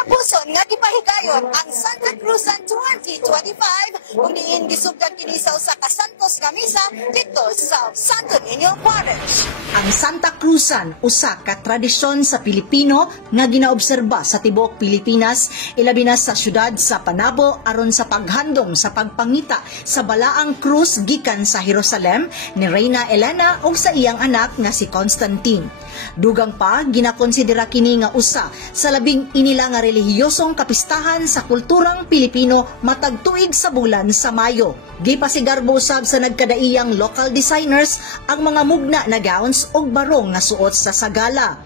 Katapuson nga gipahigayon ang Santa Cruzan 2025 ug diin gisugdan kini sa usa ka Santos nga misa dito sa Santo Niño Parish. Ang Santa Cruzan usa ka tradisyon sa Pilipino nga ginaobserba sa tibuok Pilipinas, ilabi na sa syudad sa Panabo aron sa paghandom sa pagpangita sa balaang krus gikan sa Jerusalem ni Reyna Elena ug sa iyang anak nga si Constantine. Dugang pa ginakonsidera kini nga usa sa labing inila nga relihiyosong kapistahan sa kulturang Pilipino matag tuig sa bulan sa Mayo. Gipasigarbo usab sa nagkadaiyang local designers ang mga mugna na gowns ug barong nga suot sa sagala.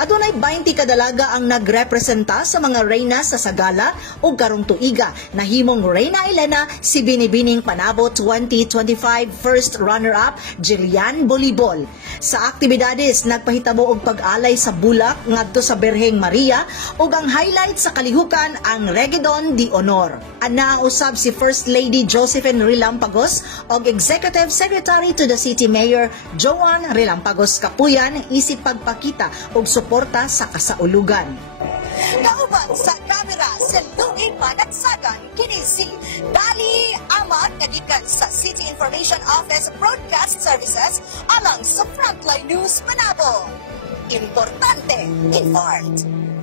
Adunay 20 kadalaga ang nagrepresenta sa mga reyna sa sagala ug karong tuiga nahimong Reyna Elena si Binibining Panabo 2025 first runner-up Jillian Bolibol. Sa aktibidades nagpahitabo og pag-alay sa bulak ngadto sa Birheng Maria ug ang highlight sa kalihukan ang Reggaeton de Honor. Ana usab si First Lady Josephine Relampagos og Executive Secretary to the City Mayor Joan Relampagos Kapuyan isip pagpakita og suporta sa kasaulugan. Kauban sa kamera si Louie Panagsagan kini si Dali Amat kagikan sa City Information Office Broadcast Services along sa Frontline News Panabo. Importante, informed.